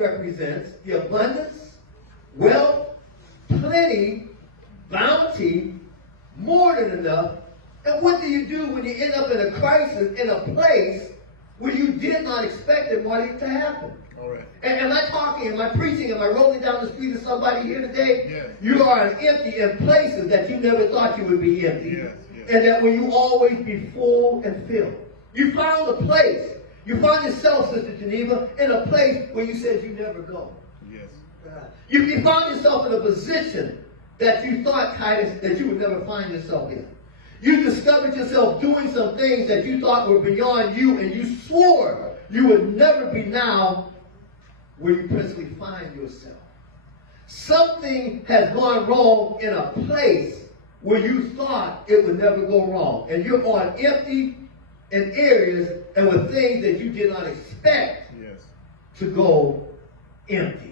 represents the abundance, wealth, plenty, bounty, more than enough. And what do you do when you end up in a crisis, in a place where you did not expect it to happen? All right. And am I talking, am I preaching, am I rolling down the street to somebody here today? Yes. You are empty in places that you never thought you would be empty. Yes. Yes. And that will you always be full and filled. You found a place. You find yourself, Sister Geneva, in a place where you said you never go. Yes. You found yourself in a position that you thought, Titus, that you would never find yourself in. You discovered yourself doing some things that you thought were beyond you, and you swore you would never be now where you presently find yourself. Something has gone wrong in a place where you thought it would never go wrong. And you're on empty in areas and with things that you did not expect to go empty.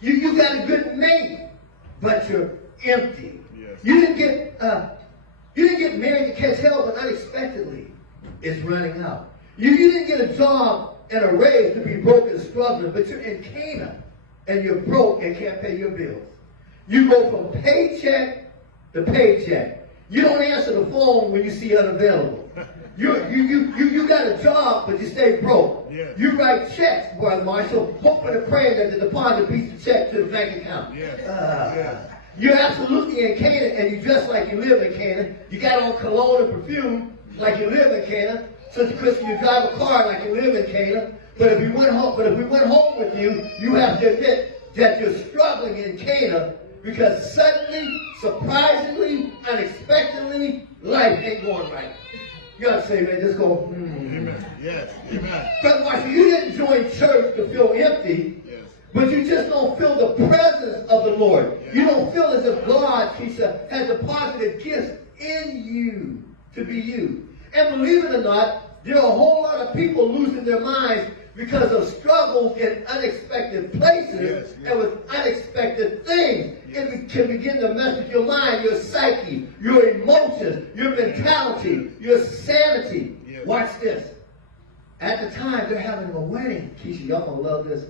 You got a good mate, but you're empty. Yes. You didn't get married to catch hell, but unexpectedly, it's running out. You didn't get a job and a raise to be broke and struggling, but you're in Canaan and you're broke and can't pay your bills. You go from paycheck to paycheck. You don't answer the phone when you see unavailable. You got a job, but you stay broke. Yes. You write checks, Brother Marshall, hoping and praying that the deposit beats the check to the bank account. Yes. You're absolutely in Canaan, and you dress like you live in Canaan. You got on cologne and perfume like you live in Canaan. Sister Christian, you drive a car like you live in Canaan. But if we went home with you, you have to admit that you're struggling in Canaan because suddenly, surprisingly, unexpectedly, life ain't going right. You gotta say, man, just go, Amen. Yes. Amen. Brother Marshall, you didn't join church to feel empty, but you just don't feel the presence of the Lord. Yes. You don't feel as if God, Keisha, has deposited gifts in you to be you. And believe it or not, there are a whole lot of people losing their minds because of struggles in unexpected places and with unexpected things. It can begin to mess with your mind, your psyche, your emotions, your mentality, your sanity. Watch this. At the time, they're having a wedding. Keisha, y'all gonna love this.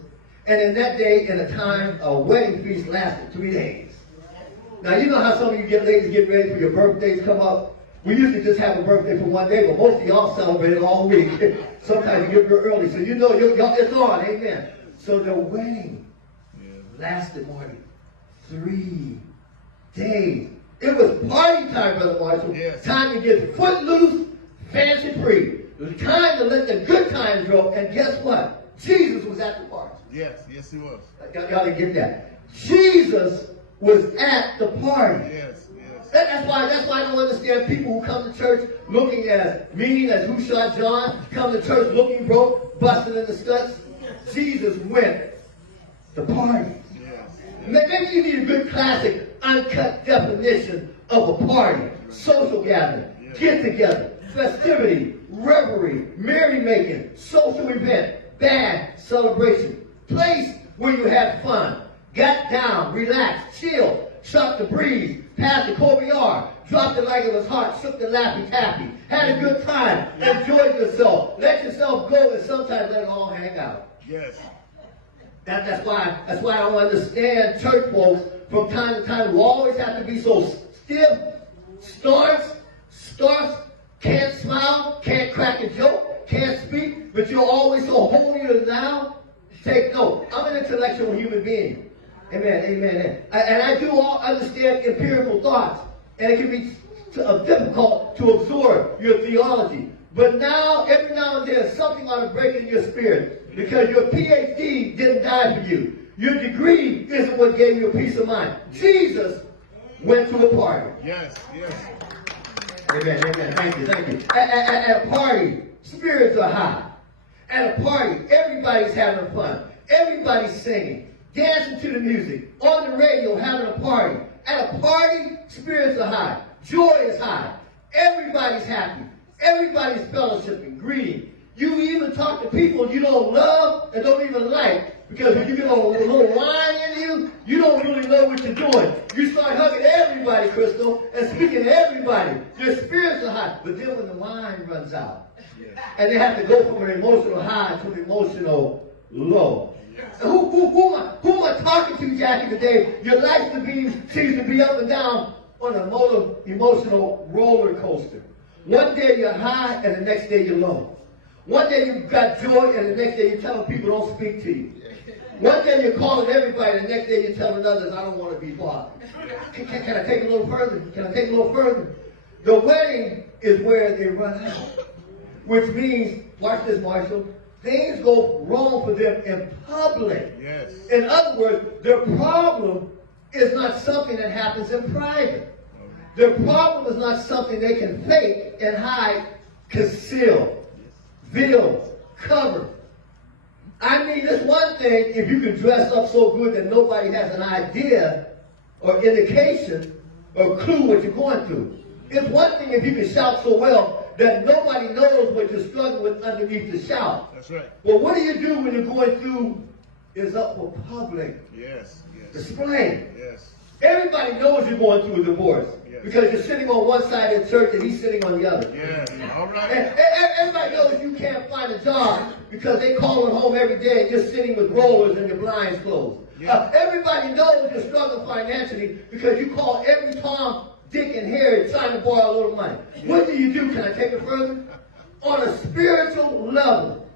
And in that day, in a time, a wedding feast lasted 3 days. Now, you know how some of you ladies get ready for your birthdays come up? We usually just have a birthday for 1 day, but most of y'all celebrate it all week. Sometimes you get here early, so you know it's on, amen. So the wedding lasted more than 3 days. It was party time, Brother Marshall. Yes. Time to get footloose, fancy free. It was time to let the good times roll, and guess what? Jesus was at the party. Yes, he was. Y'all didn't get that. Jesus was at the party. Yes. That's why I don't understand people who come to church looking as mean as Who Shot John, come to church looking broke, busting in the studs. Jesus went to party. Maybe you need a good classic, uncut definition of a party. Social gathering, get together, festivity, revelry, merrymaking, social event, band, celebration. Place where you had fun, got down, relaxed, chill, shot the breeze, passed the Corbillard, dropped it like it was hot, shook the Laffy Taffy, had a good time, enjoyed yourself, let yourself go, and sometimes let it all hang out. Yes. That's why I don't understand church folks from time to time who always have to be so stiff, starts, can't smile, can't crack a joke, can't speak, but you're always so holier than thou. Take note. I'm an intellectual human being. Amen. And I do all understand empirical thoughts. And it can be difficult to absorb your theology. But now, every now and then, something ought to break in your spirit. Because your PhD didn't die for you. Your degree isn't what gave you a peace of mind. Jesus went to a party. Yes. Amen. Thank you. At a party, spirits are high. At a party, everybody's having fun. Everybody's singing. Dancing to the music, on the radio, having a party. At a party, spirits are high. Joy is high. Everybody's happy. Everybody's fellowshipping, greeting. You even talk to people you don't love and don't even like, because when you get a little wine in you, you don't really know what you're doing. You start hugging everybody, Crystal, and speaking to everybody. Your spirits are high. But then when the wine runs out, and they have to go from an emotional high to an emotional low. And who am I talking to, Jackie, today? Your life seems to be up and down on an emotional roller coaster. One day you're high, and the next day you're low. One day you've got joy, and the next day you're telling people don't speak to you. One day you're calling everybody, and the next day you're telling others, I don't want to be bothered. Can I take a little further? Can I take a little further? The wedding is where they run out. Which means, watch this, Marshall, things go wrong for them in public. Yes. In other words, their problem is not something that happens in private. Their problem is not something they can fake and hide, conceal, veil, cover. I mean, it's one thing if you can dress up so good that nobody has an idea or indication or clue what you're going through. It's one thing if you can shout so well that nobody knows what you're struggling with underneath the shout. That's right. But what do you do when you're going through is up for public display? Yes. Everybody knows you're going through a divorce. Yes. Because you're sitting on one side of the church and he's sitting on the other. Yes. All right. And everybody knows you can't find a job because they call it home every day and you're sitting with rollers and your blinds closed. Yeah. Everybody knows you're struggling financially because you call every Tom, Dick, and Harry trying to borrow a little money. What do? Can I take it further? On a spiritual level,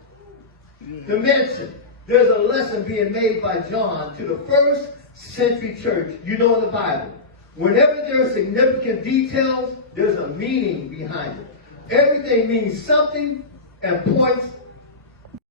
dimension, there's a lesson being made by John to the first century church, in the Bible. Whenever there are significant details, there's a meaning behind it. Everything means something and points